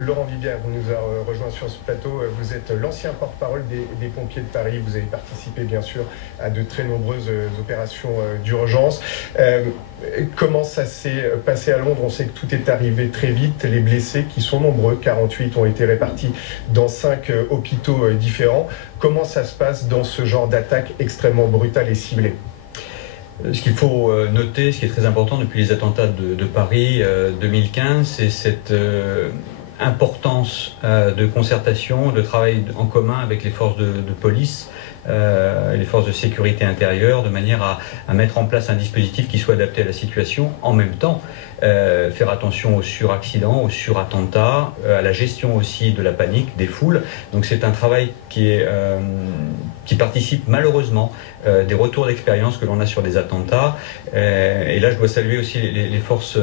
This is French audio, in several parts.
Laurent Viguière, vous nous a rejoint sur ce plateau. Vous êtes l'ancien porte-parole des pompiers de Paris. Vous avez participé bien sûr à de très nombreuses opérations d'urgence. Comment ça s'est passé à Londres? On sait que tout est arrivé très vite. Les blessés, qui sont nombreux, 48, ont été répartis dans 5 hôpitaux différents. Comment ça se passe dans ce genre d'attaque extrêmement brutale et ciblée? Ce qu'il faut noter, ce qui est très important depuis les attentats de Paris 2015, c'est cette importance de concertation, de travail en commun avec les forces de police, les forces de sécurité intérieure, de manière à mettre en place un dispositif qui soit adapté à la situation. En même temps, faire attention aux suraccidents, aux surattentats, à la gestion aussi de la panique, des foules. Donc c'est un travail qui participe malheureusement des retours d'expérience que l'on a sur des attentats. Et là, je dois saluer aussi les forces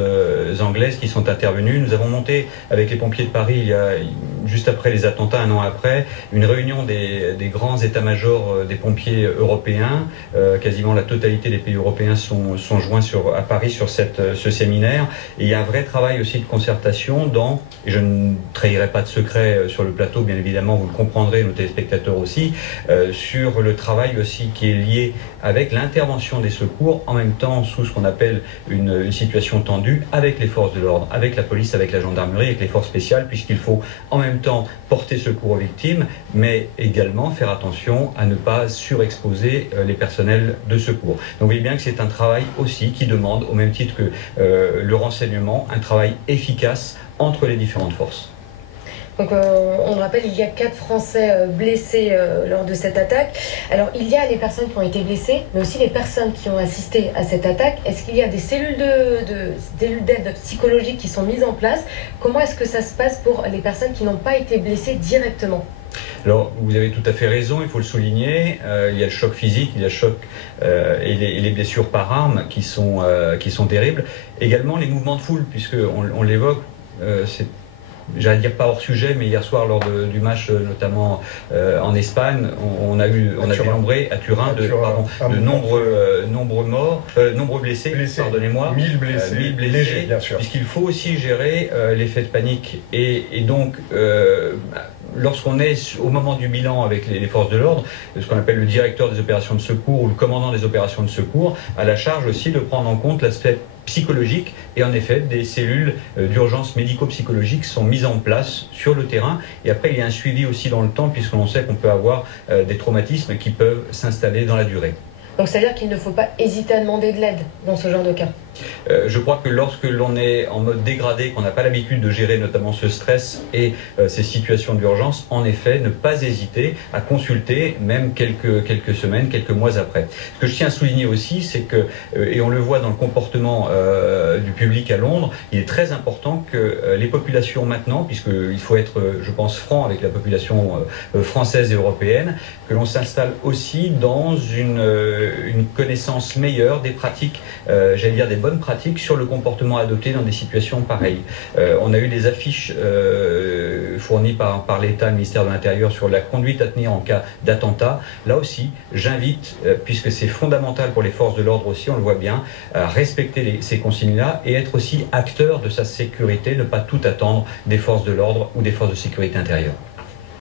anglaises qui sont intervenues. Nous avons monté avec les pompiers de Paris, juste après les attentats, un an après, une réunion des grands états-majors des pompiers européens. Quasiment la totalité des pays européens sont joints à Paris sur ce séminaire. Et il y a un vrai travail aussi de concertation et je ne trahirai pas de secret sur le plateau, bien évidemment, vous le comprendrez, nos téléspectateurs aussi, sur le travail aussi qui est lié avec l'intervention des secours, en même temps sous ce qu'on appelle une situation tendue, avec les forces de l'ordre, avec la police, avec la gendarmerie, avec les forces spéciales, puisqu'il faut en même temps porter secours aux victimes, mais également faire attention à ne pas surexposer les personnels de secours. Donc vous voyez bien que c'est un travail aussi qui demande, au même titre que le renseignement, un travail efficace entre les différentes forces. Donc on le rappelle, il y a 4 Français blessés lors de cette attaque. Alors il y a les personnes qui ont été blessées, mais aussi les personnes qui ont assisté à cette attaque. Est-ce qu'il y a des cellules d'aide psychologique qui sont mises en place? Comment est-ce que ça se passe pour les personnes qui n'ont pas été blessées directement? Alors, vous avez tout à fait raison, il faut le souligner, il y a le choc physique, il y a le choc et les blessures par arme qui sont terribles. Également les mouvements de foule, puisqu'on l'évoque, c'est, j'allais dire pas hors sujet, mais hier soir lors du match notamment en Espagne, on a dénombré à Turin de nombreux blessés, pardonnez-moi, 1000 blessés, 1000 blessés, légers, bien sûr. Puisqu'il faut aussi gérer l'effet de panique et donc lorsqu'on est au moment du bilan avec les forces de l'ordre, ce qu'on appelle le directeur des opérations de secours ou le commandant des opérations de secours a la charge aussi de prendre en compte l'aspect psychologique, et en effet des cellules d'urgence médico-psychologique sont mises en place sur le terrain, et après il y a un suivi aussi dans le temps, puisqu'on sait qu'on peut avoir des traumatismes qui peuvent s'installer dans la durée. Donc c'est-à-dire qu'il ne faut pas hésiter à demander de l'aide dans ce genre de cas? Je crois que lorsque l'on est en mode dégradé, qu'on n'a pas l'habitude de gérer notamment ce stress et ces situations d'urgence, en effet, ne pas hésiter à consulter, même quelques semaines, quelques mois après. Ce que je tiens à souligner aussi, c'est que, et on le voit dans le comportement du public à Londres, il est très important que les populations maintenant, puisqu'il faut être, je pense, franc avec la population française et européenne, que l'on s'installe aussi dans une connaissance meilleure des pratiques, j'allais dire des bonnes pratiques sur le comportement adopté dans des situations pareilles. On a eu des affiches fournies par l'État, le ministère de l'Intérieur, sur la conduite à tenir en cas d'attentat. Là aussi, j'invite, puisque c'est fondamental pour les forces de l'ordre aussi, on le voit bien, à respecter ces consignes-là et être aussi acteur de sa sécurité, ne pas tout attendre des forces de l'ordre ou des forces de sécurité intérieure.